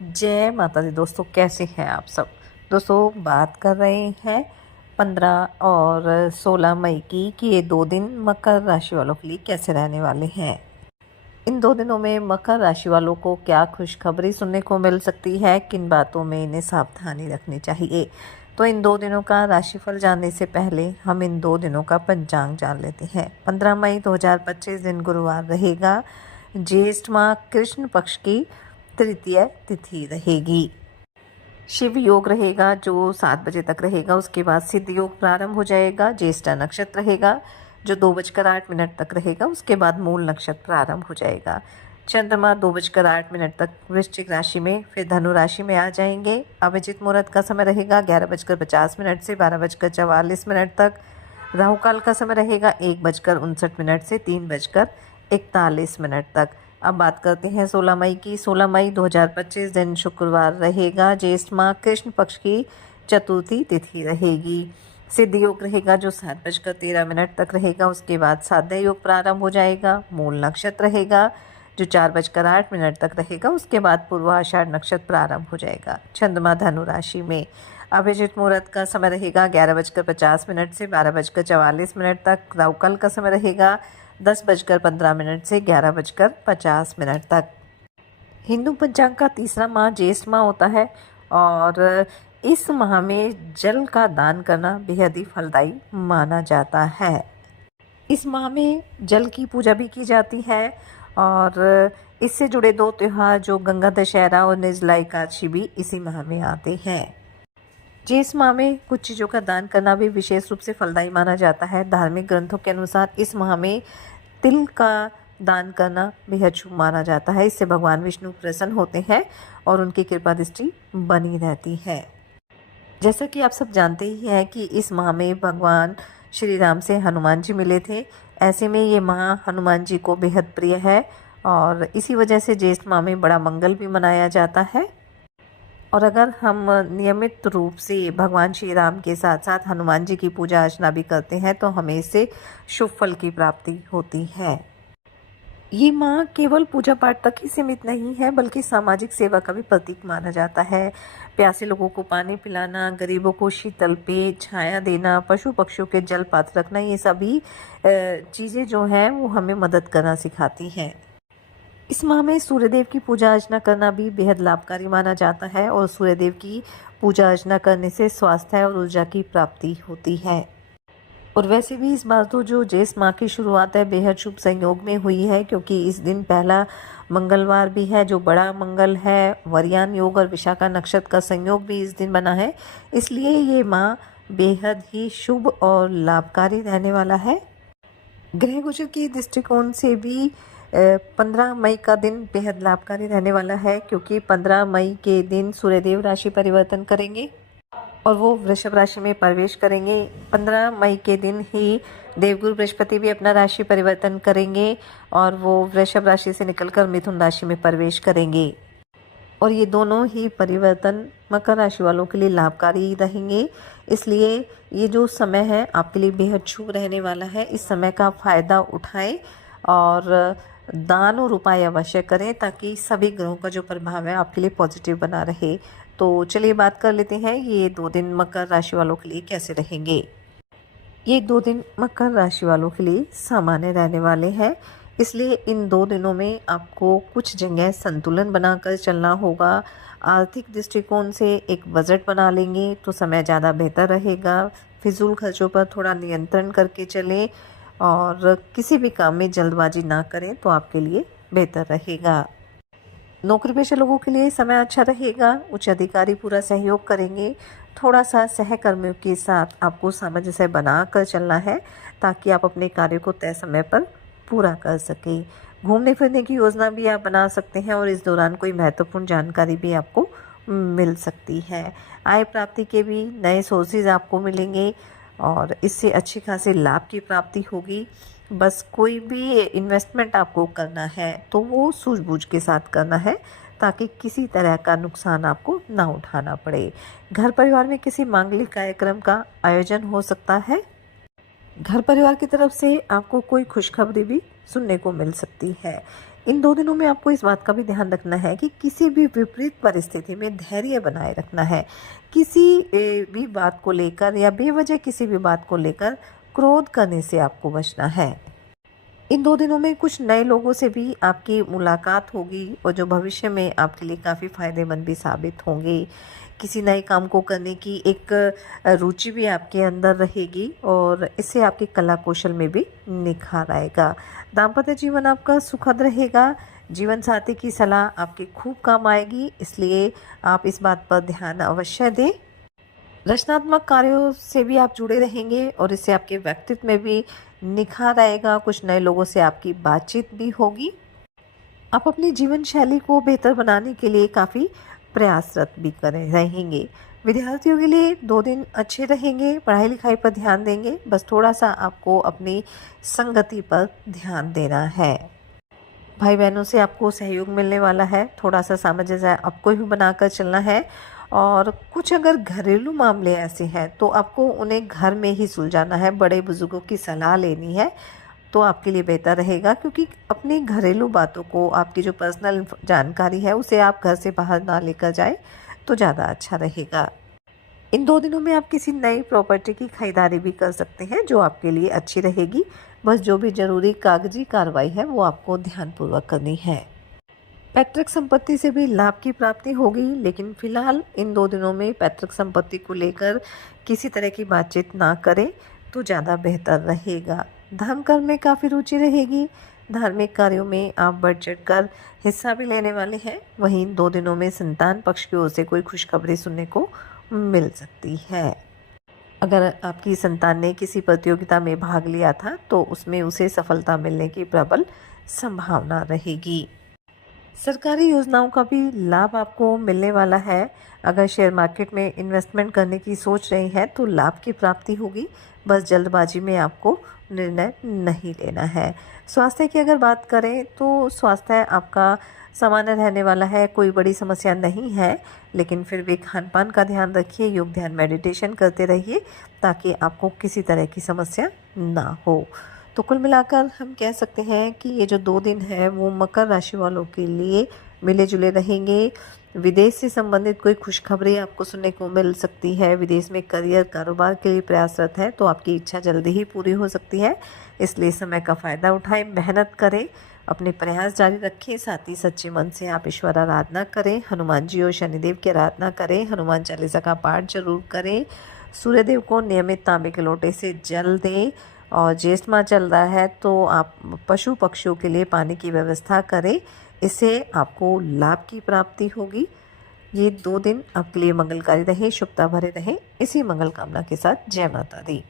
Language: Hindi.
जय माता दी दोस्तों, कैसे हैं आप सब। दोस्तों बात कर रहे हैं 15 और 16 मई की कि ये 2 दिन मकर राशि वालों के लिए कैसे रहने वाले हैं। इन 2 दिनों में मकर राशि वालों को क्या खुशखबरी सुनने को मिल सकती है, किन बातों में इन्हें सावधानी रखनी चाहिए। तो इन 2 दिनों का राशिफल जानने से पहले हम इन 2 दिनों का पंचांग जान लेते हैं। 15 मई 2025 दिन गुरुवार रहेगा। ज्येष्ठ माह कृष्ण पक्ष की तृतीय तिथि रहेगी। शिव योग रहेगा जो 7 बजे तक रहेगा। उसके बाद सिद्ध योग प्रारंभ हो जाएगा। ज्येष्ठा नक्षत्र रहेगा जो 2:08 तक रहेगा। उसके बाद मूल नक्षत्र प्रारंभ हो जाएगा। चंद्रमा 2:08 तक वृश्चिक राशि में, फिर धनु राशि में आ जाएंगे। अभिजीत मुहूर्त का समय रहेगा 11:50 से 12:44 तक। राहु काल का समय रहेगा 1:59 से 3:41 तक। अब बात करते हैं 16 मई की। 16 मई 2025 दिन शुक्रवार रहेगा। ज्येष्ठ माह कृष्ण पक्ष की चतुर्थी तिथि रहेगी। सिद्ध योग रहेगा जो 7:13 तक रहेगा। उसके बाद साध्य योग प्रारंभ हो जाएगा। मूल नक्षत्र रहेगा जो 4:08 तक रहेगा। उसके बाद पूर्वाषाढ़ नक्षत्र प्रारंभ हो जाएगा। चंद्रमा धनु राशि में। अभिजीत मुहूर्त का समय रहेगा 11:50 से 12:44 तक। राहु काल का समय रहेगा 10:15 से 11:50 तक। हिंदू पंचांग का तीसरा माह ज्येष्ठ माह होता है और इस माह में जल का दान करना बेहद ही फलदायी माना जाता है। इस माह में जल की पूजा भी की जाती है और इससे जुड़े 2 त्योहार जो गंगा दशहरा और निर्जला एकादशी भी इसी माह में आते हैं। जिस माह में कुछ चीज़ों का दान करना भी विशेष रूप से फलदायी माना जाता है। धार्मिक ग्रंथों के अनुसार इस माह में तिल का दान करना बेहद शुभ माना जाता है। इससे भगवान विष्णु प्रसन्न होते हैं और उनकी कृपा दृष्टि बनी रहती है। जैसा कि आप सब जानते ही हैं कि इस माह में भगवान श्री राम से हनुमान जी मिले थे। ऐसे में ये माह हनुमान जी को बेहद प्रिय है और इसी वजह से ज्येष्ठ माह में बड़ा मंगल भी मनाया जाता है। और अगर हम नियमित रूप से भगवान श्री राम के साथ साथ हनुमान जी की पूजा अर्चना भी करते हैं तो हमें इससे शुभ फल की प्राप्ति होती है। ये माह केवल पूजा पाठ तक ही सीमित नहीं है बल्कि सामाजिक सेवा का भी प्रतीक माना जाता है। प्यासे लोगों को पानी पिलाना, गरीबों को शीतल पेय छाया देना, पशु पक्षियों के जल पात्र रखना, ये सभी चीज़ें जो हैं वो हमें मदद करना सिखाती हैं। इस माह में सूर्यदेव की पूजा अर्चना करना भी बेहद लाभकारी माना जाता है और सूर्यदेव की पूजा अर्चना करने से स्वास्थ्य और ऊर्जा की प्राप्ति होती है। और वैसे भी इस बार तो जो ज्येष्ठ माह की शुरुआत है बेहद शुभ संयोग में हुई है क्योंकि इस दिन पहला मंगलवार भी है जो बड़ा मंगल है। वरयान योग और विशाखा नक्षत्र का संयोग भी इस दिन बना है। इसलिए ये माह बेहद ही शुभ और लाभकारी रहने वाला है। ग्रह गोचर के दृष्टिकोण से भी 15 मई का दिन बेहद लाभकारी रहने वाला है क्योंकि 15 मई के दिन सूर्यदेव राशि परिवर्तन करेंगे और वो वृषभ राशि में प्रवेश करेंगे। 15 मई के दिन ही देवगुरु बृहस्पति भी अपना राशि परिवर्तन करेंगे और वो वृषभ राशि से निकलकर मिथुन राशि में प्रवेश करेंगे। और ये दोनों ही परिवर्तन मकर राशि वालों के लिए लाभकारी रहेंगे। इसलिए ये जो समय है आपके लिए बेहद शुभ रहने वाला है। इस समय का फ़ायदा उठाएं और दान और उपाय अवश्य करें ताकि सभी ग्रहों का जो प्रभाव है आपके लिए पॉजिटिव बना रहे। तो चलिए बात कर लेते हैं ये 2 दिन मकर राशि वालों के लिए कैसे रहेंगे। ये 2 दिन मकर राशि वालों के लिए सामान्य रहने वाले हैं। इसलिए इन 2 दिनों में आपको कुछ जगह संतुलन बनाकर चलना होगा। आर्थिक दृष्टिकोण से एक बजट बना लेंगे तो समय ज़्यादा बेहतर रहेगा। फिजूल खर्चों पर थोड़ा नियंत्रण करके चलें और किसी भी काम में जल्दबाजी ना करें तो आपके लिए बेहतर रहेगा। नौकरी पेशा लोगों के लिए समय अच्छा रहेगा। उच्च अधिकारी पूरा सहयोग करेंगे। थोड़ा सा सहकर्मियों के साथ आपको सामंजस्य बना कर चलना है ताकि आप अपने कार्य को तय समय पर पूरा कर सकें। घूमने फिरने की योजना भी आप बना सकते हैं और इस दौरान कोई महत्वपूर्ण जानकारी भी आपको मिल सकती है। आय प्राप्ति के भी नए सोर्सेज आपको मिलेंगे और इससे अच्छी खासी लाभ की प्राप्ति होगी। बस कोई भी इन्वेस्टमेंट आपको करना है तो वो सूझबूझ के साथ करना है ताकि किसी तरह का नुकसान आपको ना उठाना पड़े। घर परिवार में किसी मांगलिक कार्यक्रम का आयोजन हो सकता है। घर परिवार की तरफ से आपको कोई खुशखबरी भी सुनने को मिल सकती है। इन 2 दिनों में आपको इस बात का भी ध्यान रखना है कि किसी भी विपरीत परिस्थिति में धैर्य बनाए रखना है। किसी भी बात को लेकर या बेवजह किसी भी बात को लेकर क्रोध करने से आपको बचना है। इन 2 दिनों में कुछ नए लोगों से भी आपकी मुलाकात होगी और जो भविष्य में आपके लिए काफ़ी फ़ायदेमंद भी साबित होंगे। किसी नए काम को करने की एक रुचि भी आपके अंदर रहेगी और इससे आपकी कला कौशल में भी निखार आएगा। दाम्पत्य जीवन आपका सुखद रहेगा। जीवन साथी की सलाह आपके खूब काम आएगी, इसलिए आप इस बात पर ध्यान अवश्य दें। रचनात्मक कार्यों से भी आप जुड़े रहेंगे और इससे आपके व्यक्तित्व में भी निखार आएगा। कुछ नए लोगों से आपकी बातचीत भी होगी। आप अपनी जीवन शैली को बेहतर बनाने के लिए काफ़ी प्रयासरत भी करें रहेंगे। विद्यार्थियों के लिए 2 दिन अच्छे रहेंगे। पढ़ाई लिखाई पर ध्यान देंगे, बस थोड़ा सा आपको अपनी संगति पर ध्यान देना है। भाई बहनों से आपको सहयोग मिलने वाला है। थोड़ा सा सामंजस्य आपको भी बनाकर चलना है और कुछ अगर घरेलू मामले ऐसे हैं तो आपको उन्हें घर में ही सुलझाना है। बड़े बुजुर्गों की सलाह लेनी है तो आपके लिए बेहतर रहेगा, क्योंकि अपनी घरेलू बातों को, आपकी जो पर्सनल जानकारी है उसे आप घर से बाहर ना लेकर जाए तो ज़्यादा अच्छा रहेगा। इन 2 दिनों में आप किसी नई प्रॉपर्टी की खरीदारी भी कर सकते हैं जो आपके लिए अच्छी रहेगी। बस जो भी ज़रूरी कागजी कार्रवाई है वो आपको ध्यानपूर्वक करनी है। पैतृक संपत्ति से भी लाभ की प्राप्ति होगी, लेकिन फिलहाल इन 2 दिनों में पैतृक संपत्ति को लेकर किसी तरह की बातचीत ना करें तो ज़्यादा बेहतर रहेगा। धर्म कर्म में काफ़ी रुचि रहेगी। धार्मिक कार्यों में आप बढ़ चढ़कर हिस्सा भी लेने वाले हैं। वहीं इन 2 दिनों में संतान पक्ष की ओर से कोई खुशखबरी सुनने को मिल सकती है। अगर आपकी संतान ने किसी प्रतियोगिता में भाग लिया था तो उसमें उसे सफलता मिलने की प्रबल संभावना रहेगी। सरकारी योजनाओं का भी लाभ आपको मिलने वाला है। अगर शेयर मार्केट में इन्वेस्टमेंट करने की सोच रहे हैं तो लाभ की प्राप्ति होगी। बस जल्दबाजी में आपको निर्णय नहीं लेना है। स्वास्थ्य की अगर बात करें तो स्वास्थ्य आपका सामान्य रहने वाला है। कोई बड़ी समस्या नहीं है, लेकिन फिर भी खान पान का ध्यान रखिए। योग ध्यान मेडिटेशन करते रहिए ताकि आपको किसी तरह की समस्या ना हो। तो कुल मिलाकर हम कह सकते हैं कि ये जो 2 दिन है वो मकर राशि वालों के लिए मिले जुले रहेंगे। विदेश से संबंधित कोई खुशखबरी आपको सुनने को मिल सकती है। विदेश में करियर कारोबार के लिए प्रयासरत है तो आपकी इच्छा जल्दी ही पूरी हो सकती है, इसलिए समय का फ़ायदा उठाएं, मेहनत करें, अपने प्रयास जारी रखें। साथ ही सच्चे मन से आप ईश्वर आराधना करें, हनुमान जी और शनिदेव की आराधना करें, हनुमान चालीसा का पाठ जरूर करें, सूर्यदेव को नियमित तांबे के लोटे से जल दें और ज्येष्ठ माह चल रहा है तो आप पशु पक्षियों के लिए पानी की व्यवस्था करें। इससे आपको लाभ की प्राप्ति होगी। ये 2 दिन आपके लिए मंगलकारी रहे, शुभता भरे रहे। इसी मंगल कामना के साथ जय माता दी।